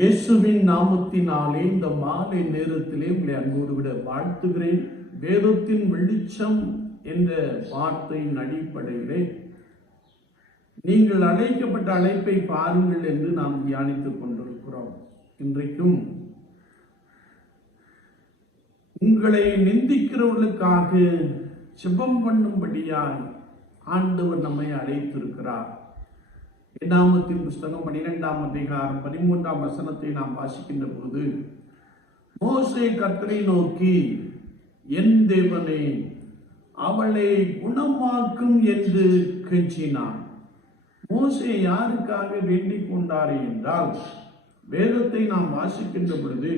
இயேசுவின் நாமத்தினாலே இந்த மாலை நேரத்திலே உங்களை அன்போடு விட வாழ்த்துகிறேன். வேதத்தின் வெளிச்சம் என்ற வார்த்தையின் அடிப்படையிலே நீங்கள் அழைக்கப்பட்ட அழைப்பை பாருங்கள் என்று நாம் தியானித்துக் கொண்டிருக்கிறோம். இன்றைக்கும் உங்களை நிந்திக்கிறவர்களுக்காக செபம் பண்ணும்படியாய் ஆண்டவர் நம்மை அழைத்திருக்கிறார். எண்ணாமத்தின் புஸ்தகம் பனிரெண்டாம் அதிகாரம் பதிமூன்றாம் வசனத்தை நாம் வாசிக்கின்ற போது மோசே கர்த்தரை நோக்கி என் தேவனே அவளை குணமாக்கும் என்று கெஞ்சினான். மோசே யாருக்காக வேண்டிக் கொண்டார் என்றால் வேதத்தை நாம் வாசிக்கின்ற பொழுது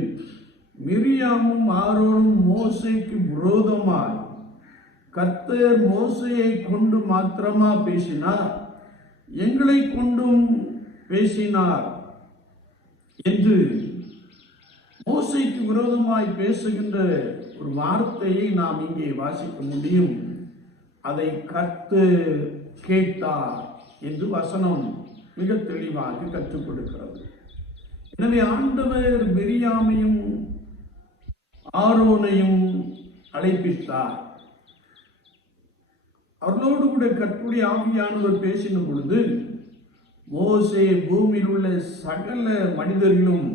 மிரியாமும் ஆரோனும் மோசைக்கு விரோதமாய் கர்த்தர் மோசையை கொண்டு மாத்திரமா பேசினார். எங்களை கொண்டும் பேசினார் என்று மோசைக்கு விரோதமாய் பேசுகின்ற ஒரு வார்த்தையை நாம் இங்கே வாசிக்க முடியும். அதை கத்து கேட்டார் என்று வசனம் மிக தெளிவாக கற்றுக் கொடுக்கிறது. எனவே ஆண்டவர் பெரியாமையும் ஆரோனையும் அழைப்பித்தார். அவர்களோடு கூட கற்புடைய ஆவியானவர் பேசின பொழுது மோசே பூமியில் உள்ள சகல மனிதர்களும்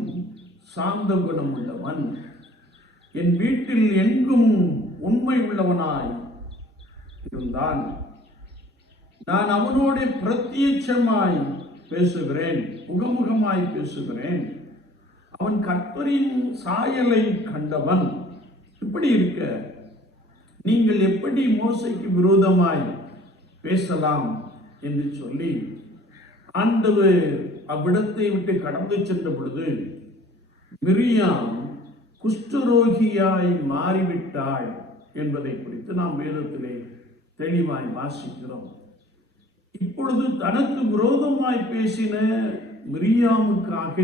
சாந்த குணம் உள்ளவன் என் வீட்டில் எங்கும் உண்மை உள்ளவனாய் இருந்தான். நான் அவனோடு பிரத்யட்சமாய் பேசுகிறேன் முகமுகமாய் பேசுகிறேன். அவன் கற்பரின் சாயலை கண்டவன். இப்படி இருக்க நீங்கள் எப்படி மோசைக்கு விரோதமாய் பேசலாம் என்று சொல்லி ஆண்டவர் அவ்விடத்தை விட்டு கடந்து சென்ற பொழுது மிரியாம் குஷ்டரோகியாய் மாறிவிட்டாள் என்பதை குறித்து நாம் வேதத்திலே தெளிவாய் வாசிக்கிறோம். இப்பொழுது தனக்கு விரோதமாய் பேசின மிரியாமுக்காக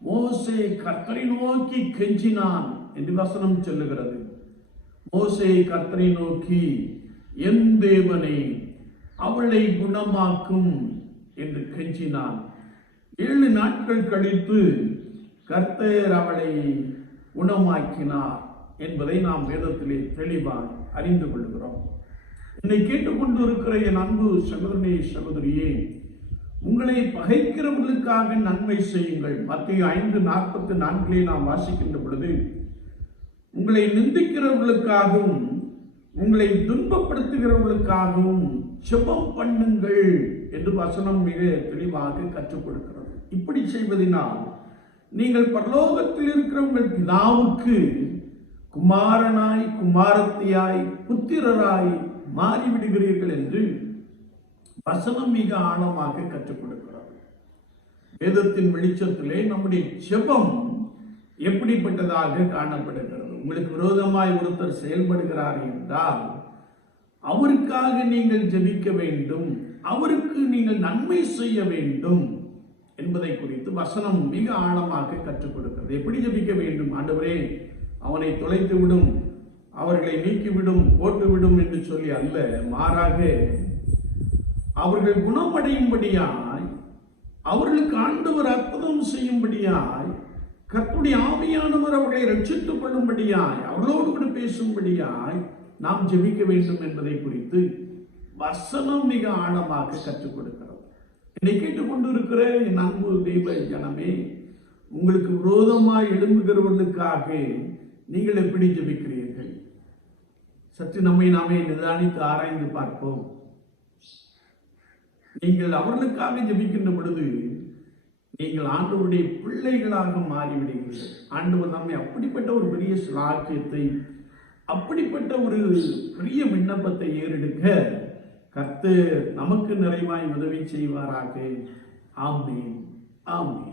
மோசே கத்தரை நோக்கி கெஞ்சினான் என்று வசனம் சொல்லுகிறது. மோசே கர்த்தரை நோக்கி என் தேவனே அவளை குணமாக்கும் என்று கெஞ்சினான். ஏழு நாட்கள் கழித்து கர்த்தர் அவளை குணமாக்கினார் என்பதை நாம் வேதத்திலே தெளிவாக அறிந்து கொள்கிறோம். என்னை கேட்டுக்கொண்டிருக்கிற என் அன்பு சகோதரனே சகோதரியே உங்களை பகைக்கிறவர்களுக்காக நன்மை செய்யுங்கள். மத்திய ஐந்து நாற்பத்தி நான்கிலே நாம் வாசிக்கின்ற பொழுது உங்களை நிந்திக்கிறவர்களுக்காகவும் உங்களை துன்பப்படுத்துகிறவர்களுக்காகவும் செபம் பண்ணுங்கள் என்று வசனம் மிக தெளிவாக கற்றுக் கொடுக்கிறது. இப்படி செய்வதனால் நீங்கள் பரலோகத்தில் இருக்கிற உங்கள் பிதாவுக்கு குமாரனாய் குமாரத்தியாய் புத்திரராய் மாறிவிடுகிறீர்கள் என்று வசனம் மிக ஆழமாக கற்றுக் கொடுக்கிறது. வேதத்தின் வெளிச்சத்திலே நம்முடைய செபம் எப்படிப்பட்டதாக காணப்படுகிறது? உங்களுக்கு விரோதமாய் ஒருத்தர் செயல்படுகிறார் என்றால் அவருக்காக நீங்கள் ஜெபிக்க வேண்டும் அவருக்கு நீங்கள் நன்மை செய்ய வேண்டும் என்பதை குறித்து வசனம் மிக ஆழமாக கற்றுக் கொடுக்கிறது. எப்படி ஜபிக்க வேண்டும்? ஆண்டவரே அவனை தொலைத்து விடும் அவர்களை நீக்கிவிடும் போட்டுவிடும் என்று சொல்லி அல்ல மாறாக அவர்கள் குணமடையும்படியாய் அவர்களுக்கு ஆண்டவர் அற்புதம் செய்யும்படியாய் கர்த்துடைய ஆவியானவர் அவர்களை ரட்சித்துக் கொள்ளும்படியாய் அவர்களோடு கூட பேசும்படியாய் நாம் ஜெபிக்க வேண்டும் என்பதை குறித்து வசனம் மிக ஆழமாக கற்றுக் கொடுக்கிறது என்னை கேட்டுக்கொண்டு இருக்கிற என் அன்பு தெய்வ ஜனமே உங்களுக்கு விரோதமாய் எழும்புகிறவர்களுக்காக நீங்கள் எப்படி ஜெபிக்கிறீர்கள்? சற்று நம்மை நாமே நிதானித்து ஆராய்ந்து பார்ப்போம். நீங்கள் அவர்களுக்காக ஜெபிக்கின்ற பொழுது நீங்கள் ஆண்டவருடைய பிள்ளைகளாக மாறிவிடுகிறீர்கள் ஆண்டவர் நம்மை அப்படிப்பட்ட ஒரு பெரிய சுலாக்கியத்தை அப்படிப்பட்ட ஒரு பெரிய விண்ணப்பத்தை ஏறெடுக்க கர்த்து நமக்கு நிறைவாய் உதவி செய்வாராக. ஆமே ஆமே